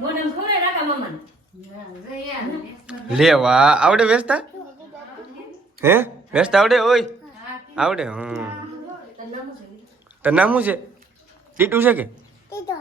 બોનમ ખોરે રાખા મમ્માને લે વાહ આવડે વેચતા? હે? વેચતા આવડે? ઓય આવડે હમ. તાર નામ શું છે? ટીટુ છે કે? તો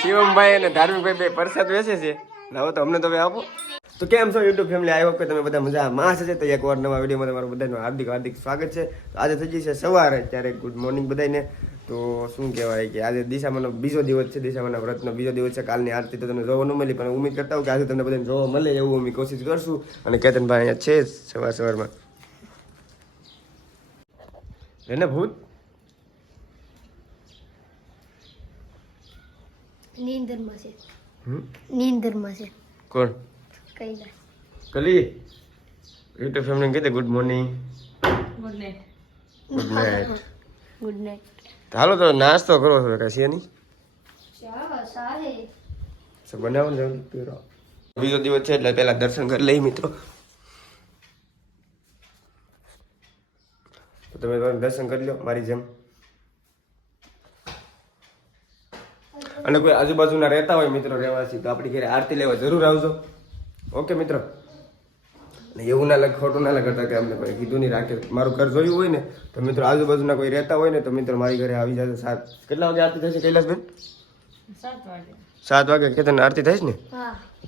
શિવમભાઈ અને ધાર્મિકભાઈ બે પ્રસાદ વેચે છે. લાવો તો અમને તમે આપો. તો કેમ છો યુટ્યુબ ફેમિલી હોપ કે તમે બધા મજા માં છે. તો એક વાર નવા વિડીયોમાં તમારું બધાનું હાર્દિક હાર્દિક સ્વાગત છે. આજે થઈ ગઈ છે સવારે ત્યારે ગુડ મોર્નિંગ બધાને તો શું કહેવાય કે આજે દિશામાંનો બીજો દિવસ છે. દિશામાંના વ્રતનો બીજો દિવસ છે. કાલની આરતી તો તમને જોવા ન મળી, પણ ઉમ્મીદ કરતા હોઉં કે આજે તમને બધાને જોવા મળે એવું અમે કોશિશ કરશું. અને કેતનભાઈ અહીંયા છે સવાર સવારમાં. એને ભૂત નીંદરમાં છે હમ? નીંદરમાં છે કોણ? કૈલાસ કલી યુટ્યુબ ફેમિલી કહી દે good morning good night good night good night હાલો તો નાસ્તો કરો છો કઈ છે નહીં? બનાવો ને પીરો બીજો દિવસ છે એટલે પહેલાં દર્શન કરી લઈ મિત્રો. તો તમે દર્શન કરી લો મારી જેમ. અને કોઈ આજુબાજુના રહેતા હોય મિત્રો રહેવાસી તો આપણી ઘરે આરતી લેવા જરૂર આવજો. ઓકે મિત્રો? ને એવું ના લાગે ખોટું ના લાગતા કે અમને કોઈ કીધું નહીં રાખે મારું ઘર જોયું હોય ને તો મિત્રો આજુબાજુના કોઈ રહેતા હોય ને તો મિત્રો મારી ઘરે આવી જશે સાત. કેટલા વાગે આરતી થશે કૈલાસબેન? સાત વાગે. સાત વાગે? કે તને આરતી થાય છે ને?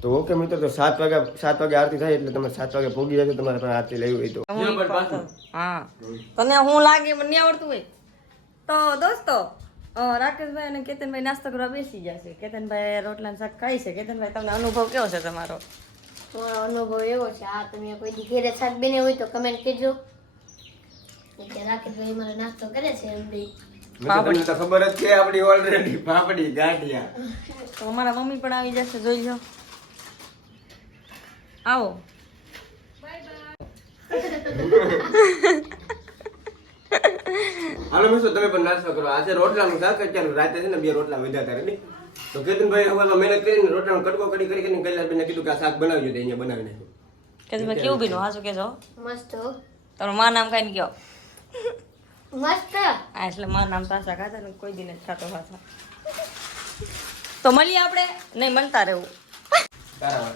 તો ઓકે મિત્રો તો સાત વાગે સાત વાગે આરતી થાય એટલે તમે સાત વાગે ભોગી જશે તમારે પણ આરતી લેવી હોય તો. હા તને હું લાગે મને આવડતું હોય? તો દોસ્તો રાકેશભાઈ અને કેતનભાઈ નાસ્તો કરવા બેસી જશે કેતનભાઈ રોટલા શાક ખાય છે. કેતનભાઈ તમને અનુભવ કેવો છે તમારો? મારો અનુભવ એવો છે. આ તમે કોઈ દી ઘેરે શાક બને હોય તો કમેન્ટ કરજો. કે રાકેશભાઈ મારો નાસ્તો કરે છે એમ બી. તમને તો ખબર જ છે આપણી ઓલરેડી પાપડી ગાંઠિયા. તો અમારા મમ્મી પણ આવી જશે જોઈ લો. આવો. હાલો મિત્રો તમે પણ નાસ્તો કરો. આજે રોટલાનું શાક અત્યારે રાતે છે ને બે રોટલા વધ્યા હતા રેડી તો કેતનભાઈ હવામાં મહેનત કરીને રોટલાનો કડકો કરી કરી કરીને કૈલાસબેનને કીધું કે આ શાક બનાવજો તે અહીંયા બનાવી નાખ્યું કેતનભાઈ કેવું બીનું હાચું કેજો. મસ્ત. તમારું માં નામ કાંઈ કયો મસ્ત. આ એટલે માં નામ સાસા ખાતા ને કોઈ દિન જ ખાતો પાછા. તો મળીએ આપણે. નહીં મળતા રહેવું.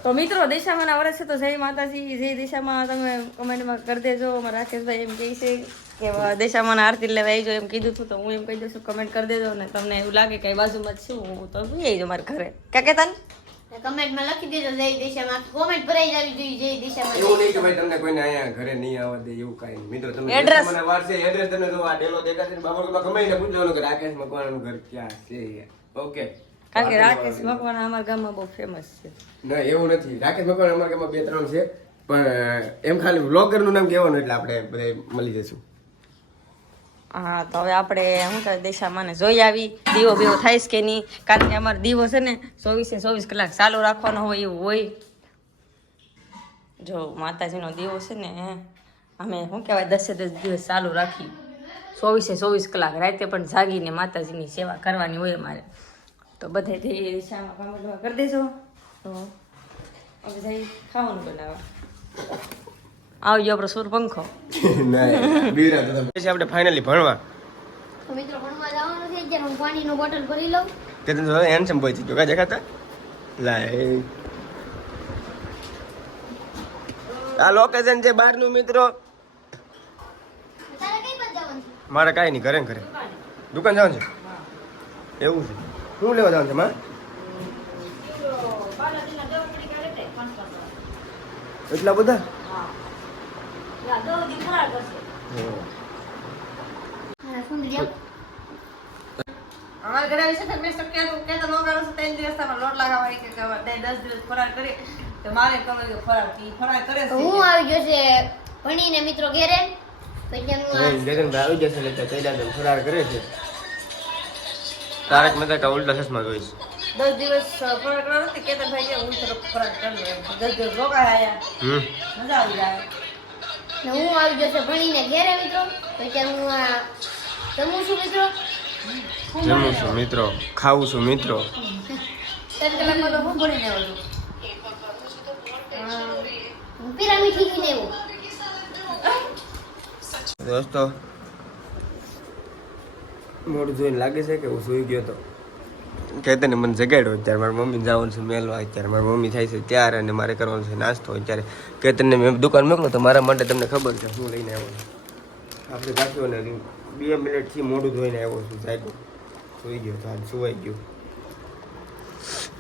તો મિત્રો દિશામાં વરસ છે તો જય માતાજી જય દિશામાં તમે કમેન્ટમાં કરી દેજો. અમારા રાકેશભાઈ એમ કહે છે કે દિશામાં આરતી લેવા આવી એમ કીધું હતું તો હું એમ કહી દઉં છું કમેન્ટ કરી દેજો ને તમને એવું લાગે કે બાજુમાં છું હું તો જઈ આવજો મારા ઘરે. ક્યાં કહેતા ને? કમેન્ટમાં લખી દેજો જય દિશામાં. કોમેન્ટ ભરાઈ જવી જોઈએ જય દિશામાં. એવું નહીં કે ભાઈ તમને કોઈને અહીંયા ઘરે નહીં આવવા દે એવું કાંઈ નહીં. મિત્રો તમે એડ્રેસ મને વારસે એડ્રેસ તમને જો આ ડેલો દેખાશે ને બાબા એને પૂછવાનું કે રાકેશ મકવાણાનું ઘર ક્યાં છે? ઓકે. કારણ કે રાકેશ મકવાણા અમારા ગામમાં બહુ ફેમસ છે. ના એવું નથી. રાકેશ મકવાણા અમારા ગામમાં બે ત્રણ છે. પણ એમ ખાલી વ્લોગરનું નામ કહેવાનું એટલે આપણે બધા મળી જશું હા તો હવે આપણે શું કહે દેશા માને જોઈ આવી. દીવો બીવો થાય છે કે નહીં? કારણ કે અમારો દીવો છે ને ચોવીસે ચોવીસ કલાક ચાલુ રાખવાનો હોય એવું હોય. જો માતાજીનો દીવો છે ને અમે શું કહેવાય દસે દસ દિવસ ચાલુ રાખી. ચોવીસે ચોવીસ કલાક રાતે પણ જાગીને માતાજીની સેવા કરવાની હોય અમારે. તો બધે જઈ દિશામાં કામ કરી દેજો. તો? હવે જઈ ખાવાનું બનાવવા. આવજો આપણો સુર પંખો. તમે. આપણે ફાઇનલી ભણવા. તો મિત્રો ભણવા જવાનું છે. હું પાણીનો બોટલ ભરી લઉં. તે તને તો હેન્ડસમ બોય થઈ ગયો. કા દેખાતા? લાય. આ લોકેશન છે બહારનું મિત્રો. મારે કાંઈ નહીં ઘરે ને ઘરે. દુકાન જવાનું છે? એવું છે. શું લેવા જવાનું છે માં? એટલા બધા? આવ. અમારા ઘરે મેં શક્ય હતું કે તો ન કરું છું ત્રણ દિવસ તમે લોટ લગાવવા કે કે દસ દિવસ ફરાર કરી તો મારે કરવો છે ફરાર ફરાર કરે તો છે. હું આવી ગયો છે ભણીને મિત્રો ઘેરે. પછી હું આવી જશે એટલે કૈલાસ ફરાર કરે છે. તારક મહેતા કા ઉલ્ટા ચશ્મા જોઈશ. દસ દિવસ કરવાનો નથી કેતન ભાઈ કે હું તરફ ફરાર કરી દસ દિવસ રોકાયા આયા હમ. મજા આવી જાય. ને હું આવી જશે ભણીને ઘેરે મિત્રો. પછી હું આ જમું છું મિત્રો. જમું છું મિત્રો. ખાવું છું મિત્રો. ત્રણ કલાકમાં તો હું ભણીને આવ્યો છું. પિરામિડ શીખીને એવો દોસ્તો મોડું જોઈને લાગે છે કે હું સૂઈ ગયો તો? કે તને મને જગાડ્યો અત્યારે. મારી મમ્મી જવાનું છે મેલવા અત્યારે. મારી મમ્મી થાય છે ત્યાર અને મારે કરવાનું છે નાસ્તો અત્યારે. કેતનને મેં દુકાન મોકલો તો મારા માટે તમને ખબર છે હું લઈને આવ્યો છું. આપણે બાકી ને બે મિનિટથી મોડું ધોઈને આવ્યો છું. જાગ્યો સૂઈ ગયો તો આજ સુવાઈ ગયો.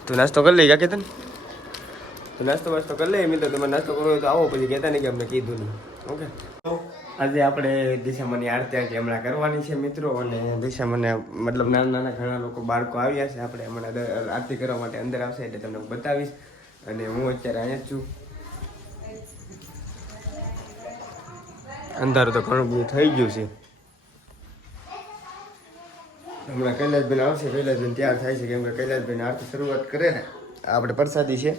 તો નાસ્તો કરી લઈ ગયા કેતન તો નાસ્તો વાસ્તો કરી લઈએ મિત્રો તમારે નાસ્તો કરવો તો આવો. પછી કહેતા નહીં કે અમને કીધું નહીં. ઓકે. આજે આપણે દિશામાની આરતી આજે હમણાં કરવાની છે મિત્રો અને દિશામાને મતલબ નાના નાના ઘણા લોકો બાળકો આવ્યા છે. આપણે હમણાં આરતી કરવા માટે અંદર આવશે એટલે તમને બતાવીશ. અને હું અત્યારે અહીંયા છું. અંધારું તો ઘણું બધું થઈ ગયું છે. હમણાં કૈલાસબેન આવશે. કૈલાસબેન તૈયાર થાય છે કેમ કે કૈલાસબેન આરતી શરૂઆત કરે ને. આપણે પ્રસાદી છે.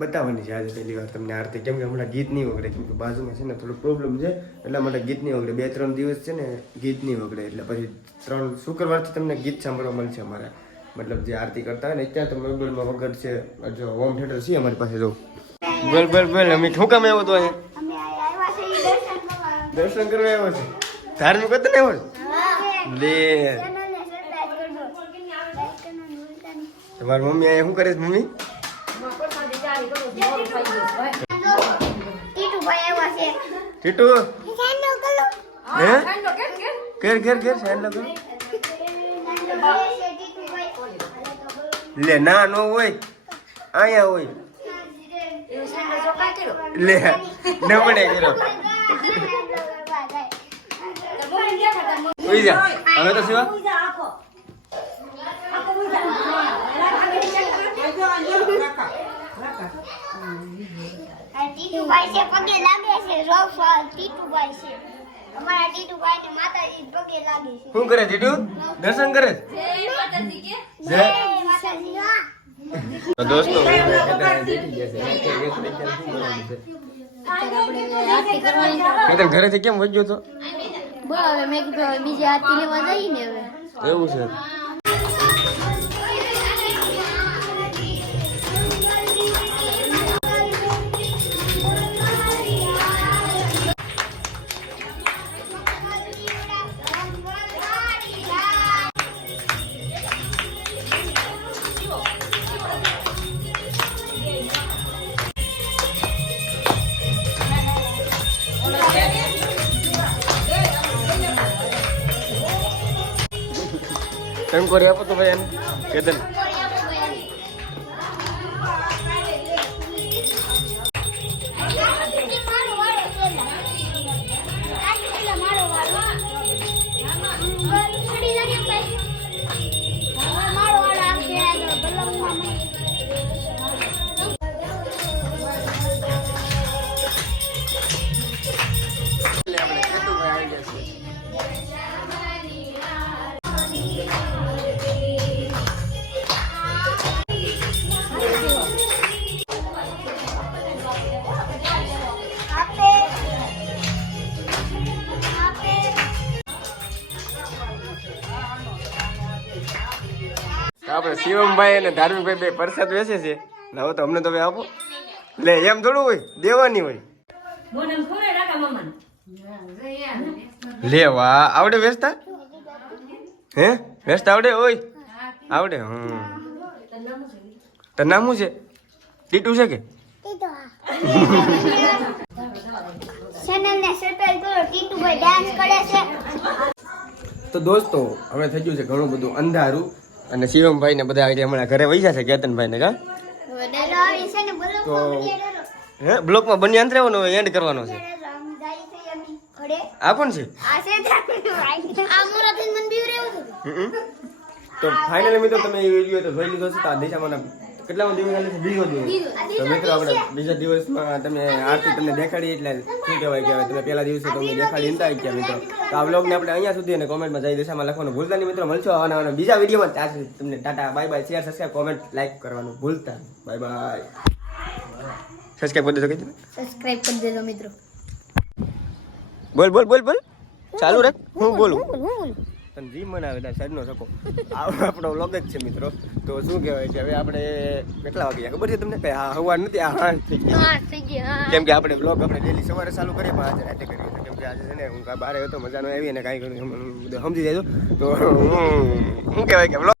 બતાવવાની છે. આજે પહેલી વાર તમને આરતી. કેમ કે હમણાં ગીત નહીં વગડે. કેમ કે બાજુમાં છે ને થોડો પ્રોબ્લેમ છે. એટલા માટે ગીત નહીં વગડે. બે ત્રણ દિવસ છે ને ગીત નહીં વગડે. એટલે પછી ત્રણ શુક્રવારથી તમને ગીત સાંભળવા મળશે અમારે. મતલબ જે આરતી કરતા હોય ને અત્યારે તો મોબાઈલમાં વગર છે. જો હોમ થિયેટર છે અમારી પાસે જો. બોલ બોલ બોલ. અમે શું કામ આવ્યો તો અહીંયા? ઈ દર્શન કરવા. દર્શન આવ્યો છે? ધાર્મિક હતો ને આવ્યો લે. તમારી મમ્મી અહીંયા શું કરે છે મમ્મી? ટીટુ? હે? ઘેર ઘેર ઘેર સાહેબ લોકો લે ના નો હોય. અહીંયા હોય. લે નમણે કર્યો. ઉઈ જા. હવે તો શિવા ટીટુભાઈ છે પગે લાગે છે રોવ સવાલ ટીટુભાઈ છે. અમારા ટીટુભાઈ ને માતાજી પગે લાગે છે. શું કરે ટીટુ? દર્શન કરે? જય માતાજી. કે જય માતાજી દોસ્તો ઘરેથી કેમ વધ્યો તો? બોલો હવે મેં કીધું બીજી આરતી લેવા જઈએ ને હવે. એવું છે. કંકોરી આપો તો ભાઈ એમ. કેતન આપણે શિવમભાઈ અને ધાર્મિકભાઈ બે પ્રસાદ વેચે છે. લાવો તો અમને તમે આપો. લે એમ થોડું હોય દેવાની હોય. લેવા આવડે વેચતા? હે? વેચતા આવડે? હોય આવડે હમ. તાર નામ શું છે? ટીટુ છે કે? તો દોસ્તો હવે થઈ ગયું છે ઘણું બધું અંધારું. અને શિવમભાઈ ને બધા આજે હમણાં ઘરે વૈસા છે કેતનભાઈ ને કા આવી તો હે બ્લોકમાં બંને અંત રહેવાનો હોય એન્ડ કરવાનો છે. આ કોણ છે? આ છે આ મોરાથી મન બીવ રહેવું હતું. હમ. તો ફાઇનલી મિત્રો તમે એ વીડિયો તો જોઈ લીધો છે તો આ દિશામાં કેટલામો દિવસ ચાલે છે? બીજો દિવસ તો મિત્રો આપણે બીજા દિવસમાં તમે આરતી તમને દેખાડી એટલે શું કહેવાય કહેવાય તમે પહેલા દિવસે તમને દેખાડી નતા ગયા મિત્રો. તો આ બ્લોગને આપણે અહીંયા સુધી અને કોમેન્ટમાં જઈ દિશામાં લખવાનું ભૂલતા નહીં મિત્રો. મળશો આવવાના બીજા વિડીયોમાં ત્યાં સુધી તમને tata bye bye share subscribe comment like કરવાનું ભૂલતા બાય બાય સબસ્ક્રાઈબ કરી દેજો કે સબસ્ક્રાઇબ કરી દેજો મિત્રો. બોલ બોલ બોલ બોલ. ચાલુ રાખ. હું બોલું? હું બોલું? તને જી મનાવે તાર સાઈડ નો શકો આવો આપણો વ્લોગ જ છે મિત્રો. તો શું કહેવાય કે હવે આપણે કેટલા વાગ્યા ખબર છે તમને? કઈ હા સવાર નથી આ હા થઈ હા કેમ કે આપણે બ્લોગ આપણે ડેલી સવારે ચાલુ કરીએ પણ આજે રાતે કરીએ. કેમ કે આજે છે ને હું બહાર હતો મજાનો આવી અને કાંઈ ઘણું સમજી જાય તો હું શું કહેવાય કે vlog